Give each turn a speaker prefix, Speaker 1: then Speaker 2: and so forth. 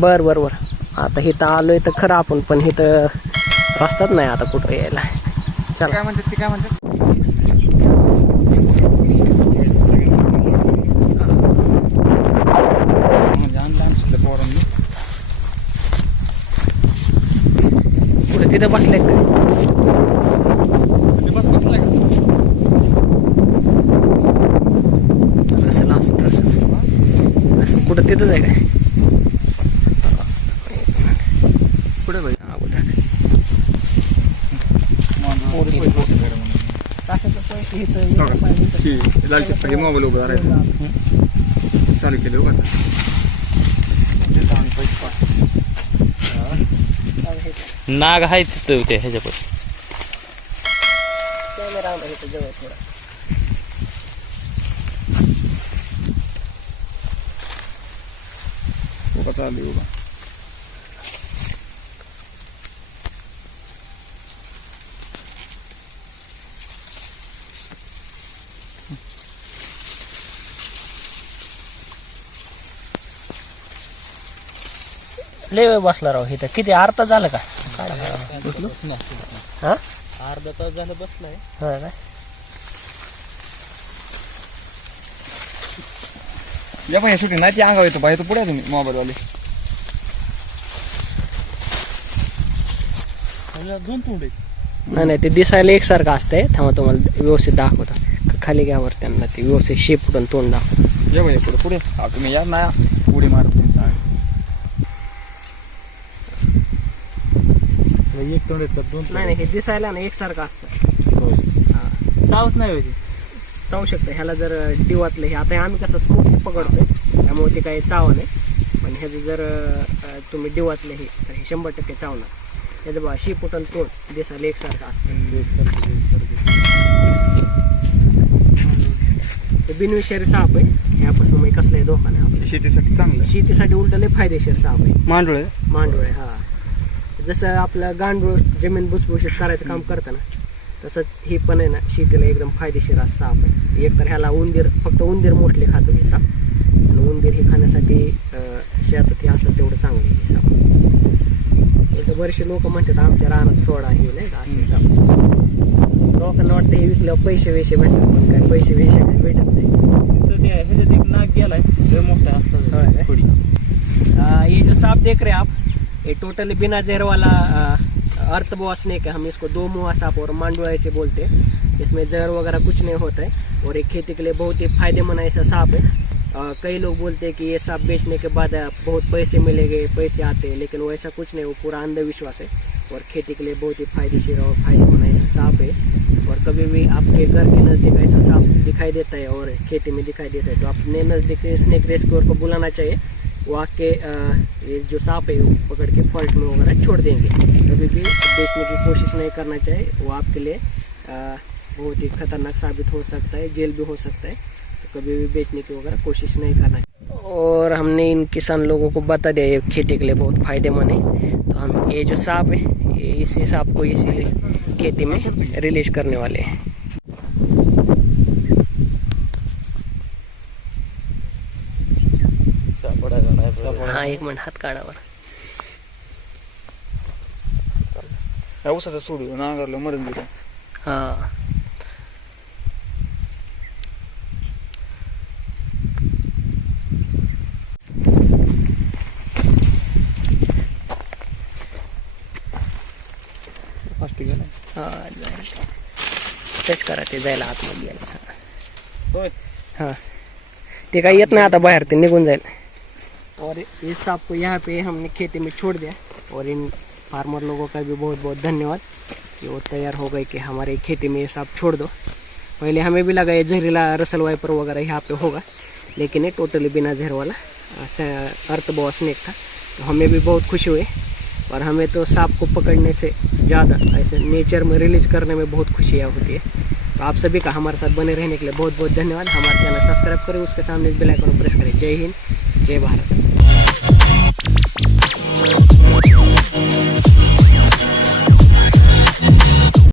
Speaker 1: बर बर बर. आता इथं आलोय तर खरं आपण पण इथं रस्ताच नाही आता कुठं यायला. चला.
Speaker 2: काय म्हणतात ते काय म्हणतात?
Speaker 1: पुढे तिथं बसले
Speaker 2: बस बसलाय.
Speaker 1: असं कुठं तिथंच आहे काय?
Speaker 2: पुढे भाई
Speaker 1: अगोदर.
Speaker 2: मोबाईल राहायचं चालू केले हो आता
Speaker 3: नाग आहे तिथं ते ह्याच्यापासून
Speaker 1: कॅमेरा जवळ थोडा
Speaker 2: उभा चालू उभा.
Speaker 1: लय वेळ बसला राव इथं. किती अर्धा झालं का? हा?
Speaker 3: अर्धा तास झालं बसलाय.
Speaker 1: होय काय
Speaker 2: या पाहिजे सुटी नाही ती अंगावर येतो पाहिजे पुढे तुम्ही मोबाईल वाले
Speaker 3: दोन तोंड
Speaker 1: नाही नाही ते दिसायला एकसारखं असतंय. तेव्हा तुम्हाला व्यवस्थित दाखवतो. खाली घ्यावर त्यांना ते व्यवस्थित शेप उडून तोंड दाखवतो.
Speaker 2: या पाहिजे पुढे पुढे. हा तुम्ही या ना उडी मारत तुमचा एक तोंड येतात दोन
Speaker 1: नाही नाही हे दिसायला ना एकसारखं असतं.
Speaker 3: चावत नाही होती.
Speaker 1: चावू शकतं. ह्याला जर डिवातलं हे आता हे आम्ही कसं स्मोक पकडतोय त्यामुळे ते काही चाव नाही. पण ह्याचं जर अं, तुम्ही डिवाचलं हे तर हे शंभर टक्के चावणार ह्याचं बा शिपुटन तोंड दिसायला एकसारखं असतं. हे बिनविषारी साप आहे. ह्यापासून मग कसलाही धोका नाही आपल्याला.
Speaker 2: शेतीसाठी चांगलं आहे.
Speaker 1: शेतीसाठी उलट लय फायदेशीर साप आहे.
Speaker 2: मांडूळ आहे?
Speaker 1: मांडूळ आहे हा. जसं आपलं गांडूळ जमीन भुसभुशीत करायचं काम करतं ना तसंच हे पण आहे ना शेतीला एकदम फायदेशीर असं साप आहे. एक तर ह्याला उंदीर फक्त उंदीर मोठले खातो हे साप. आणि उंदीर हे खाण्यासाठी शेतात हे असं तेवढं चांगलं आहे हे साप. इथं बरेचसे लोक म्हणतात आमच्या रानात सोडा हे नाही का असे साप. लोकांना वाटतं हे विकल्यावर पैसे वेशे भेटतात पण काय पैसे वेशे काही भेटत नाही.
Speaker 3: ह्याच्यात एक नाग गेलाय लय मोठा
Speaker 1: काय?
Speaker 3: असता
Speaker 1: ये जो सांप देख हैं आप ये टोटली बिना जहर वाला अर्थ बोआ स्नेक है हम इसको दो मुआ सांप और मांडुआ ऐसे बोलते हैं। इसमें जहर वगैरह कुछ नहीं होता है और ये खेती के लिए बहुत ही फ़ायदेमंद ऐसा सांप है। आ, कई लोग बोलते हैं कि ये सांप बेचने के बाद बहुत पैसे मिलेंगे पैसे आते हैं लेकिन वो ऐसा कुछ नहीं वो पूरा अंधविश्वास है और खेती के लिए बहुत ही फायदेशीर और फ़ायदेमंद ऐसा सांप है। और कभी भी आपके घर के नज़दीक ऐसा सांप दिखाई देता है और खेती में दिखाई देता है तो अपने नज़दीक स्नेक रेस्क्यूअर को बुलाना चाहिए। वो आके ये जो सांप है, वो पकड़ के फॉल्ट में वगैरह छोड़ देंगे। कभी भी बेचने की कोशिश नहीं करना चाहिए। वो आपके लिए बहुत ही खतरनाक साबित हो सकता है, जेल भी हो सकता है। तो कभी भी बेचने की वगैरह कोशिश नहीं करना चाहिए। और हमने इन किसान लोगों को बता दिया, ये खेती के लिए बहुत फ़ायदेमंद है। तो हम ये जो सांप है इसी सांप को इसी खेती में रिलीज़ करने वाले हैं। हाँ एक मिनट हाथ काढावर
Speaker 2: उसाचं सोडू नांगरलं मरण गेलं.
Speaker 1: हा.
Speaker 2: गेला
Speaker 1: हा टच करा ते जायला आतमध्ये.
Speaker 3: होय.
Speaker 1: हाँ. ते काही येत नाही आता बाहेर ते निघून जाईल. और इस सांप को यहाँ पे हमने खेती में छोड़ दिया। और इन फार्मर लोगों का भी बहुत बहुत धन्यवाद कि वो तैयार हो गए कि हमारे खेती में ये सांप छोड़ दो। पहले हमें भी लगा ये जहरीला रसल वाइपर वगैरह यहाँ पे होगा, लेकिन ये टोटली बिना जहर वाला अर्थ बॉ स्नेक था। तो हमें भी बहुत खुशी हुई। और हमें तो सांप को पकड़ने से ज़्यादा ऐसे नेचर में रिलीज़ करने में बहुत खुशियाँ होती है। तो आप सभी का हमारे साथ बने रहने के लिए बहुत बहुत धन्यवाद। हमारे चैनल सब्सक्राइब करें, उसके सामने बेल आइकन प्रेस करें। जय हिंद, जय भारत। Música